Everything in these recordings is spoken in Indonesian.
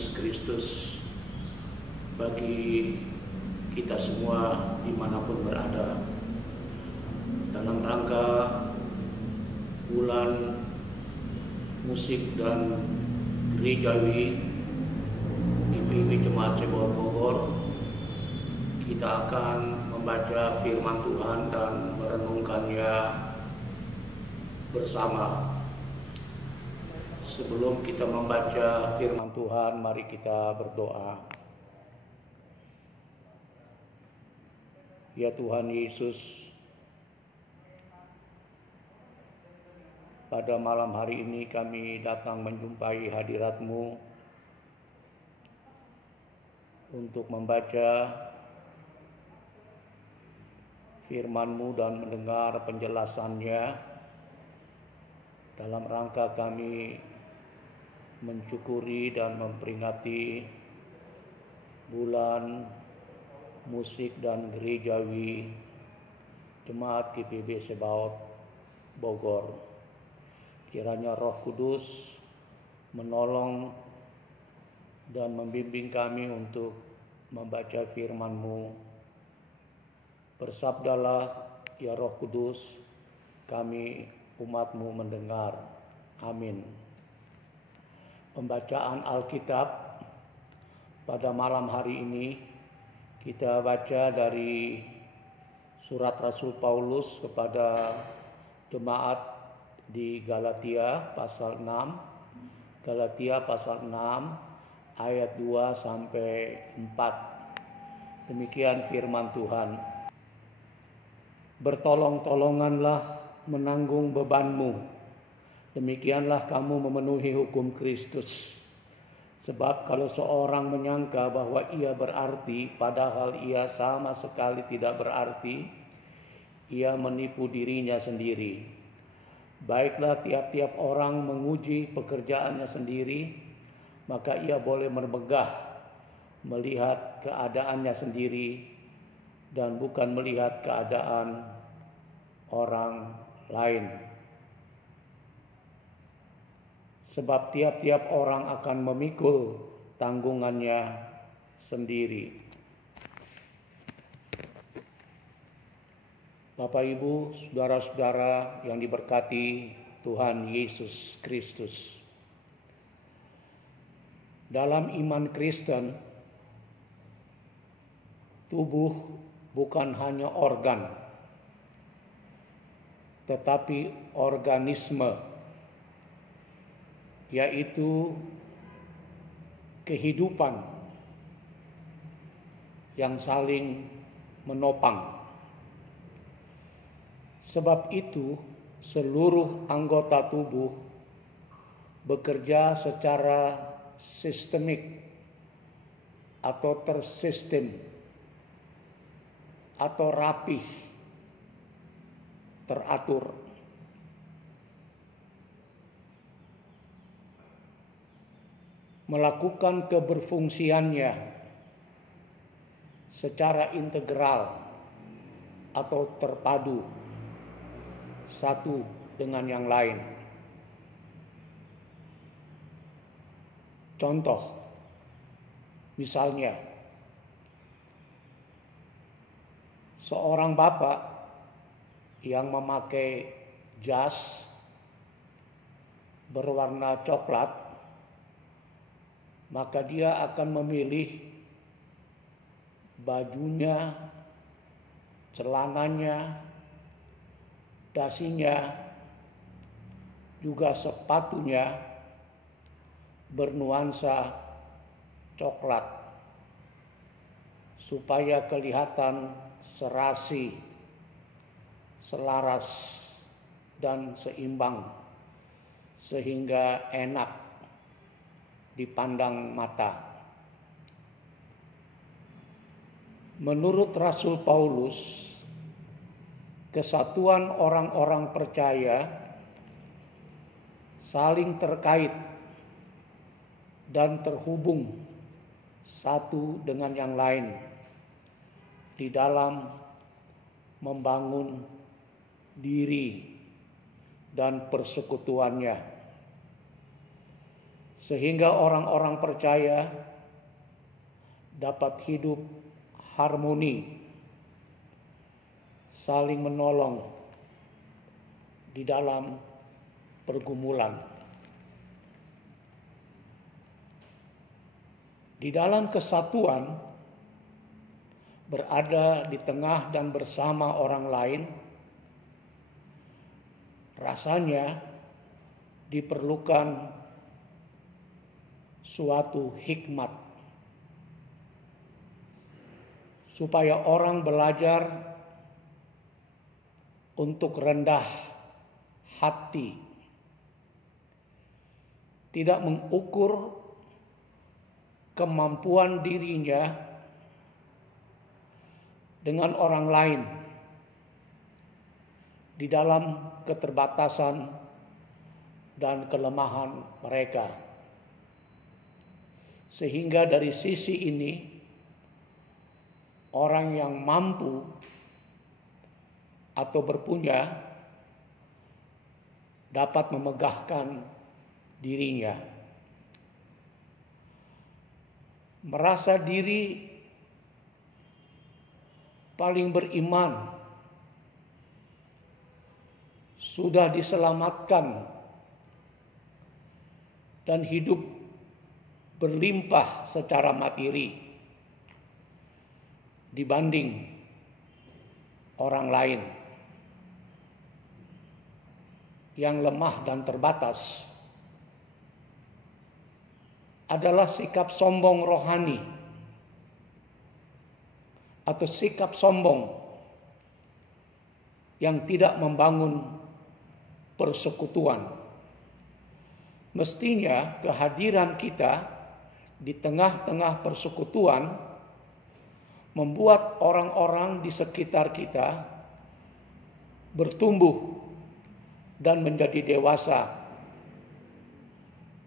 Yesus Kristus bagi kita semua dimanapun berada, dalam rangka bulan musik dan gerejawi IPIB Jemaat Seboat Bogor, kita akan membaca firman Tuhan dan merenungkannya bersama. Sebelum kita membaca firman Tuhan, mari kita berdoa. Ya Tuhan Yesus, pada malam hari ini kami datang menjumpai hadirat-Mu untuk membaca firman-Mu dan mendengar penjelasannya dalam rangka kami mensyukuri dan memperingati bulan musik dan gerejawi Jemaat GPB Sebaot Bogor. Kiranya Roh Kudus menolong dan membimbing kami untuk membaca firman-Mu. Bersabdalah ya Roh Kudus, kami umat-Mu mendengar. Amin. Pembacaan Alkitab pada malam hari ini kita baca dari surat Rasul Paulus kepada jemaat di Galatia pasal 6, Galatia pasal 6 ayat 2 sampai 4. Demikian firman Tuhan. Bertolong-tolonganlah menanggung bebanmu. Demikianlah kamu memenuhi hukum Kristus. Sebab kalau seorang menyangka bahwa ia berarti, padahal ia sama sekali tidak berarti, ia menipu dirinya sendiri. Baiklah tiap-tiap orang menguji pekerjaannya sendiri, maka ia boleh bermegah melihat keadaannya sendiri dan bukan melihat keadaan orang lain. Sebab tiap-tiap orang akan memikul tanggungannya sendiri. Bapak, Ibu, saudara-saudara yang diberkati Tuhan Yesus Kristus. Dalam iman Kristen, tubuh bukan hanya organ, tetapi organisme, yaitu kehidupan yang saling menopang. Sebab itu, seluruh anggota tubuh bekerja secara sistemik atau tersistem atau rapih, teratur. Melakukan keberfungsiannya secara integral atau terpadu satu dengan yang lain. Contoh, misalnya seorang bapak yang memakai jas berwarna coklat, maka dia akan memilih bajunya, celananya, dasinya, juga sepatunya bernuansa coklat supaya kelihatan serasi, selaras, dan seimbang sehingga enak dipandang mata. Menurut Rasul Paulus, kesatuan orang-orang percaya saling terkait dan terhubung satu dengan yang lain di dalam membangun diri dan persekutuannya. sehingga orang-orang percaya dapat hidup harmoni, saling menolong di dalam pergumulan. Di dalam kesatuan, berada di tengah dan bersama orang lain, rasanya diperlukan suatu hikmat supaya orang belajar untuk rendah hati, tidak mengukur kemampuan dirinya dengan orang lain di dalam keterbatasan dan kelemahan mereka. Sehingga dari sisi ini, orang yang mampu atau berpunya dapat memegahkan dirinya. Merasa diri paling beriman, sudah diselamatkan, dan hidup berlimpah secara materi dibanding orang lain yang lemah dan terbatas, adalah sikap sombong rohani atau sikap sombong yang tidak membangun persekutuan. Mestinya kehadiran kita di tengah-tengah persekutuan membuat orang-orang di sekitar kita bertumbuh dan menjadi dewasa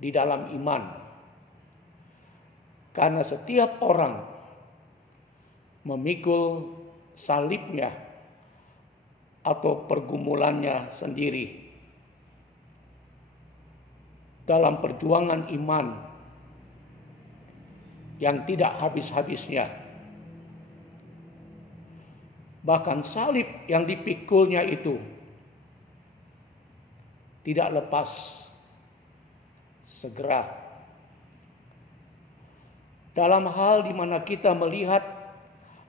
di dalam iman. Karena setiap orang memikul salibnya atau pergumulannya sendiri dalam perjuangan iman yang tidak habis-habisnya. Bahkan salib yang dipikulnya itu tidak lepas segera. Dalam hal di mana kita melihat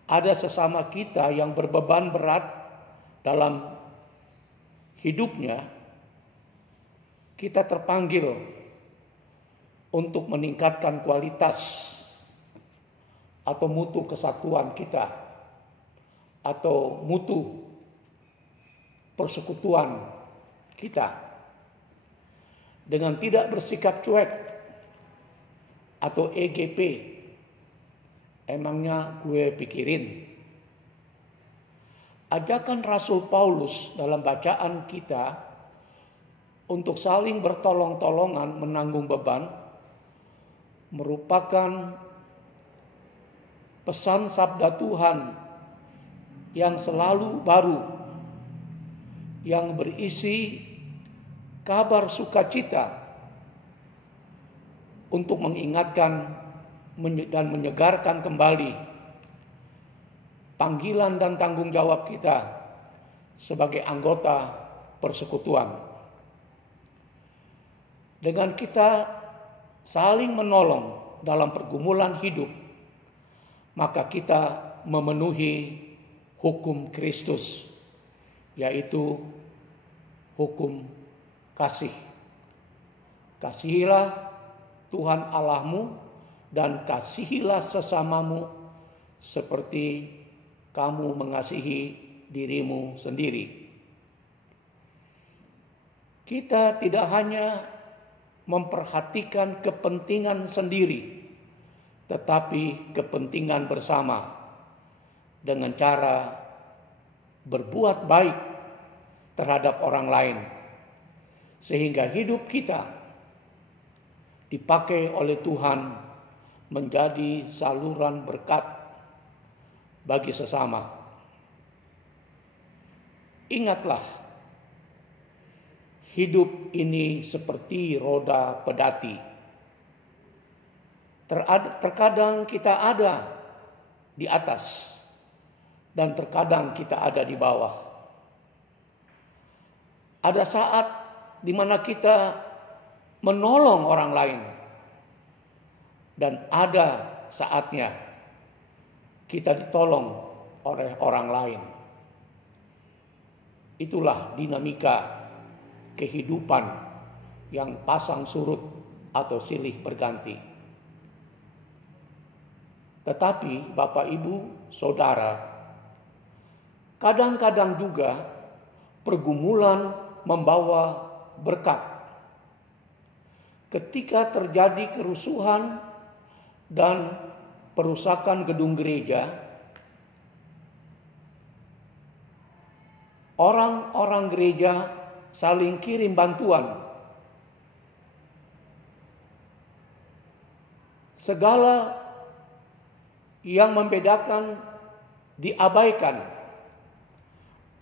ada sesama kita yang berbeban berat dalam hidupnya, kita terpanggil untuk meningkatkan kualitas atau mutu kesatuan kita atau mutu persekutuan kita dengan tidak bersikap cuek atau EGP. Emangnya gue pikirin. Ajakan Rasul Paulus dalam bacaan kita untuk saling bertolong-tolongan menanggung beban merupakan pesan sabda Tuhan yang selalu baru, yang berisi kabar sukacita untuk mengingatkan dan menyegarkan kembali panggilan dan tanggung jawab kita sebagai anggota persekutuan. Dengan kita saling menolong dalam pergumulan hidup, maka kita memenuhi hukum Kristus, yaitu hukum kasih. Kasihilah Tuhan Allahmu dan kasihilah sesamamu seperti kamu mengasihi dirimu sendiri. Kita tidak hanya memperhatikan kepentingan sendiri, tetapi kepentingan bersama dengan cara berbuat baik terhadap orang lain, sehingga hidup kita dipakai oleh Tuhan menjadi saluran berkat bagi sesama. Ingatlah, hidup ini seperti roda pedati. Terkadang kita ada di atas dan terkadang kita ada di bawah. Ada saat di mana kita menolong orang lain dan ada saatnya kita ditolong oleh orang lain. Itulah dinamika kehidupan yang pasang surut atau silih berganti. Tetapi Bapak Ibu Saudara, kadang-kadang juga pergumulan membawa berkat. Ketika terjadi kerusuhan dan perusakan gedung gereja, orang-orang gereja saling kirim bantuan. Segala yang membedakan diabaikan.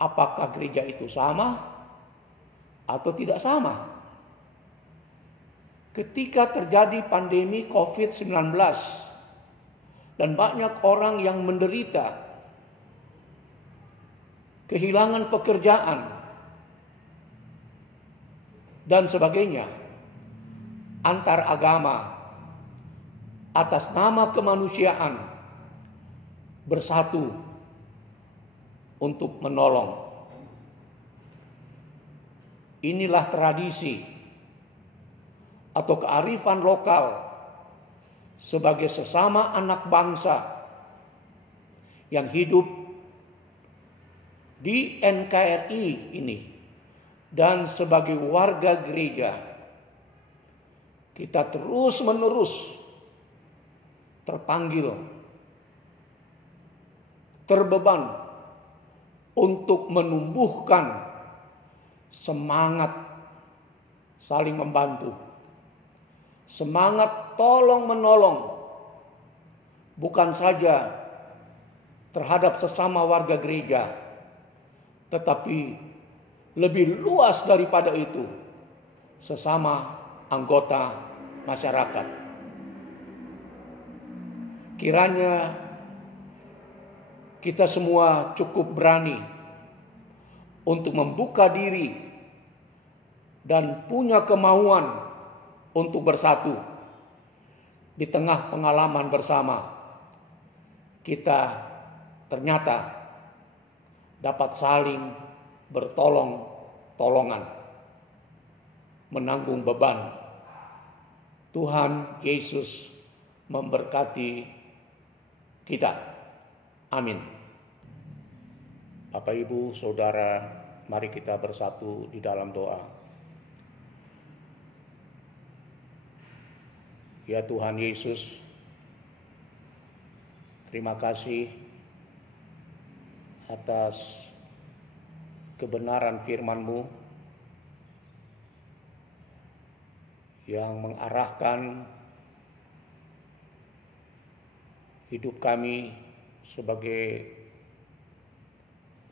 Apakah gereja itu sama atau tidak sama? Ketika terjadi pandemi COVID-19 dan banyak orang yang menderita, kehilangan pekerjaan, dan sebagainya, antar agama atas nama kemanusiaan bersatu untuk menolong. Inilah tradisi atau kearifan lokal sebagai sesama anak bangsa yang hidup di NKRI ini dan sebagai warga gereja. Kita terus-menerus terpanggil, terbeban untuk menumbuhkan semangat saling membantu, semangat tolong menolong, bukan saja terhadap sesama warga gereja, tetapi lebih luas daripada itu, sesama anggota masyarakat. Kiranya kita semua cukup berani untuk membuka diri dan punya kemauan untuk bersatu. Di tengah pengalaman bersama, kita ternyata dapat saling bertolong-tolongan, menanggung beban. Tuhan Yesus memberkati kita. Amin. Bapak, Ibu, Saudara, mari kita bersatu di dalam doa. Ya Tuhan Yesus, terima kasih atas kebenaran firman-Mu yang mengarahkan hidup kami sebagai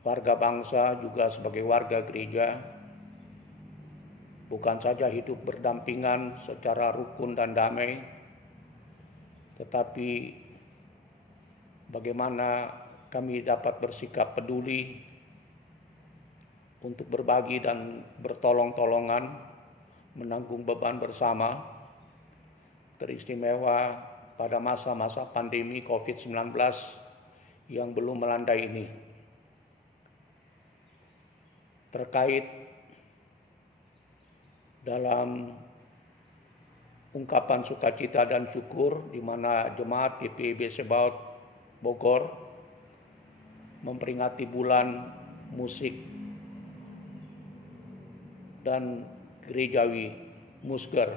warga bangsa, juga sebagai warga gereja, bukan saja hidup berdampingan secara rukun dan damai, tetapi bagaimana kami dapat bersikap peduli untuk berbagi dan bertolong-tolongan, menanggung beban bersama, teristimewa pada masa-masa pandemi COVID-19 yang belum melanda ini. Terkait dalam ungkapan sukacita dan syukur di mana jemaat GPIB Sebaot Bogor memperingati bulan musik dan gerejawi Musger,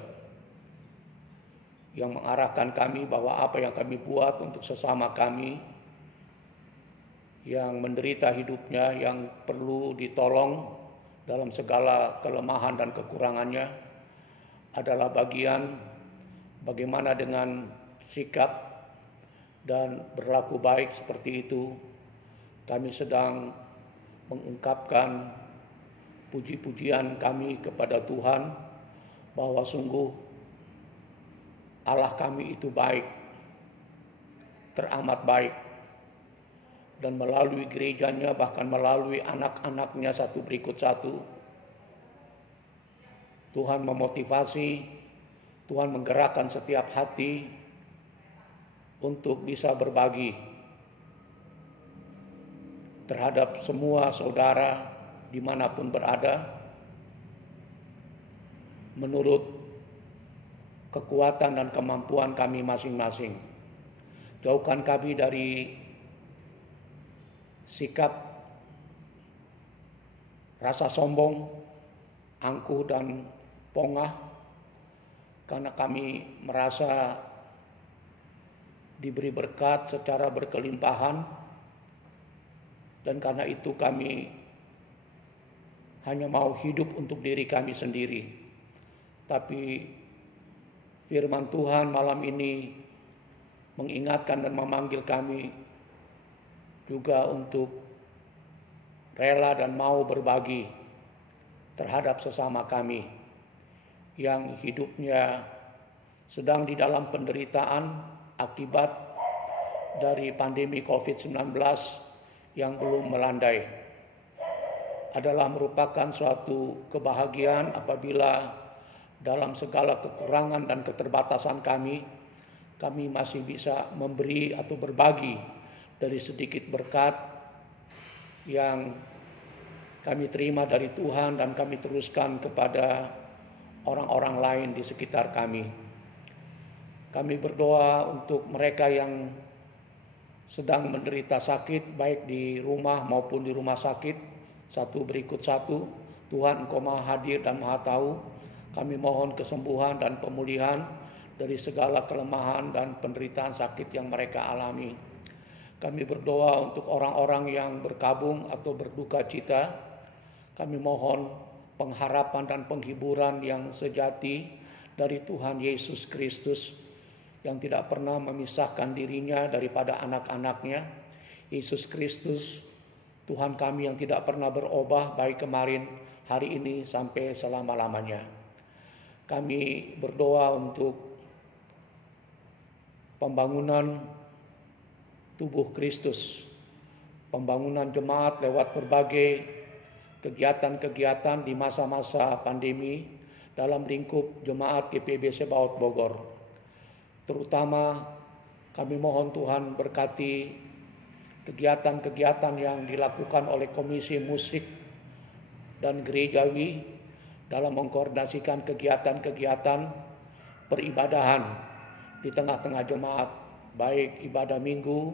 yang mengarahkan kami bahwa apa yang kami buat untuk sesama kami yang menderita hidupnya, yang perlu ditolong dalam segala kelemahan dan kekurangannya, adalah bagian bagaimana dengan sikap dan berlaku baik seperti itu. Kami sedang mengungkapkan puji-pujian kami kepada Tuhan bahwa sungguh Allah kami itu baik, teramat baik. Dan melalui gerejanya, bahkan melalui anak-anaknya satu berikut satu, Tuhan memotivasi, Tuhan menggerakkan setiap hati untuk bisa berbagi terhadap semua saudara dimanapun berada, menurut kekuatan dan kemampuan kami masing-masing. Jauhkan kami dari sikap rasa sombong, angkuh dan pongah, karena kami merasa diberi berkat secara berkelimpahan, dan karena itu kami hanya mau hidup untuk diri kami sendiri. Tapi firman Tuhan malam ini mengingatkan dan memanggil kami juga untuk rela dan mau berbagi terhadap sesama kami yang hidupnya sedang di dalam penderitaan akibat dari pandemi COVID-19 yang belum melandai. Adalah merupakan suatu kebahagiaan apabila dalam segala kekurangan dan keterbatasan kami masih bisa memberi atau berbagi dari sedikit berkat yang kami terima dari Tuhan dan kami teruskan kepada orang-orang lain di sekitar kami. Kami berdoa untuk mereka yang sedang menderita sakit, baik di rumah maupun di rumah sakit, satu berikut satu. Tuhan, Engkau Maha Hadir dan Maha Tahu. Kami mohon kesembuhan dan pemulihan dari segala kelemahan dan penderitaan sakit yang mereka alami. Kami berdoa untuk orang-orang yang berkabung atau berduka cita. Kami mohon pengharapan dan penghiburan yang sejati dari Tuhan Yesus Kristus yang tidak pernah memisahkan dirinya daripada anak-anaknya. Yesus Kristus, Tuhan kami yang tidak pernah berubah baik kemarin, hari ini sampai selama-lamanya. Kami berdoa untuk pembangunan tubuh Kristus, pembangunan jemaat lewat berbagai kegiatan-kegiatan di masa-masa pandemi dalam lingkup jemaat GPIB Sebaot Bogor. Terutama kami mohon Tuhan berkati kegiatan-kegiatan yang dilakukan oleh Komisi Musik dan Gerejawi dalam mengkoordinasikan kegiatan-kegiatan peribadahan di tengah-tengah jemaat, baik ibadah minggu,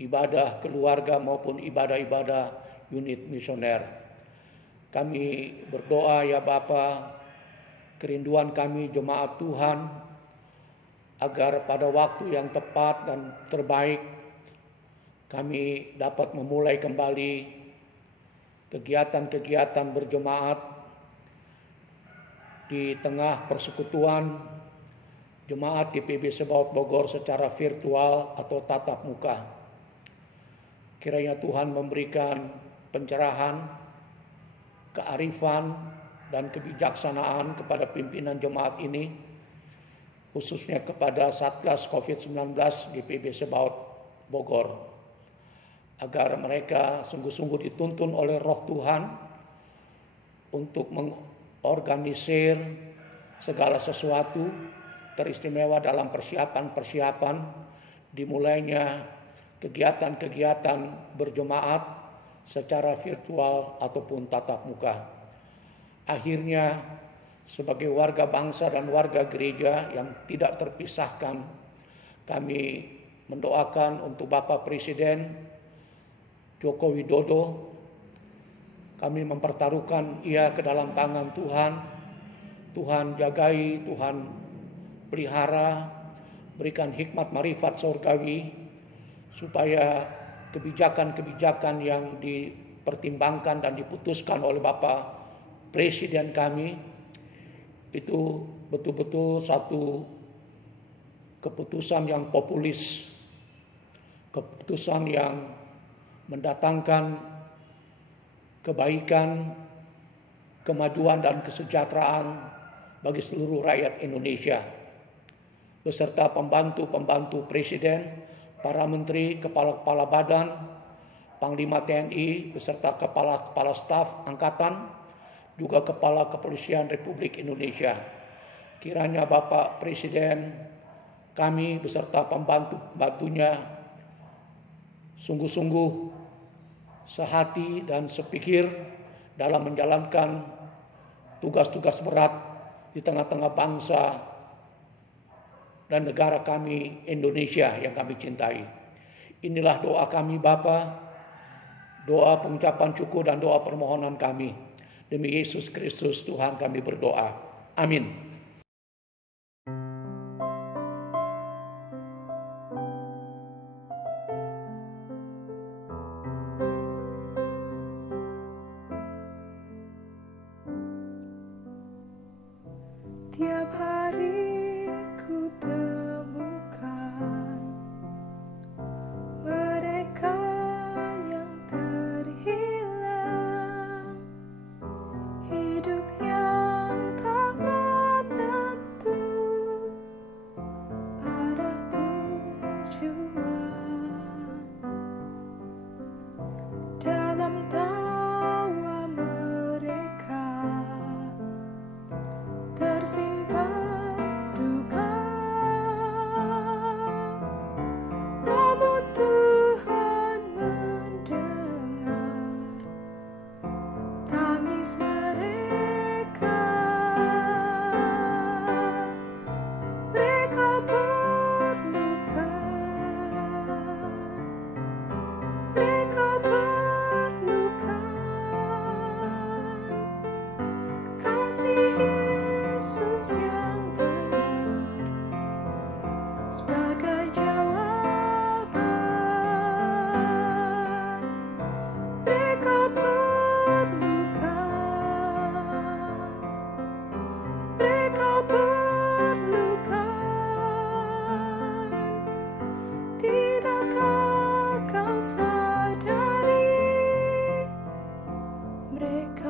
ibadah keluarga maupun ibadah-ibadah unit misioner. Kami berdoa ya Bapa, kerinduan kami jemaat Tuhan agar pada waktu yang tepat dan terbaik kami dapat memulai kembali kegiatan-kegiatan berjemaat di tengah persekutuan jemaat GPIB Sebaot Bogor secara virtual atau tatap muka. Kiranya Tuhan memberikan pencerahan, kearifan, dan kebijaksanaan kepada pimpinan jemaat ini, khususnya kepada Satgas COVID-19 GPIB Sebaot Bogor, agar mereka sungguh-sungguh dituntun oleh Roh Tuhan untuk mengorganisir segala sesuatu, teristimewa dalam persiapan-persiapan dimulainya kegiatan-kegiatan berjemaat secara virtual ataupun tatap muka. Akhirnya sebagai warga bangsa dan warga gereja yang tidak terpisahkan, kami mendoakan untuk Bapak Presiden Joko Widodo. Kami mempertaruhkan ia ke dalam tangan Tuhan. Tuhan jagai, Tuhan pelihara, berikan hikmat marifat surgawi, supaya kebijakan-kebijakan yang dipertimbangkan dan diputuskan oleh Bapak Presiden kami itu betul-betul satu keputusan yang populis, keputusan yang mendatangkan kebaikan, kemajuan dan kesejahteraan bagi seluruh rakyat Indonesia. beserta pembantu-pembantu Presiden, para menteri, kepala-kepala badan, Panglima TNI, beserta kepala-kepala staf Angkatan, juga Kepala Kepolisian Republik Indonesia. Kiranya Bapak Presiden kami beserta pembantu-pembantunya sungguh-sungguh sehati dan sepikir dalam menjalankan tugas-tugas berat di tengah-tengah bangsa dan negara kami Indonesia yang kami cintai. Inilah doa kami Bapa, doa pengucapan syukur dan doa permohonan kami. Demi Yesus Kristus Tuhan kami berdoa. Amin. Tiap hari ku temukan mereka yang terhilang, hidup yang tak menentu, ada tujuan. Dalam tawa mereka tersimpan duka, namun Tuhan mendengar tangis mereka. Mereka perlukan kasih Yesus yang benar sebagai jawaban. Mereka perlukan. Tidakkah kau sadari mereka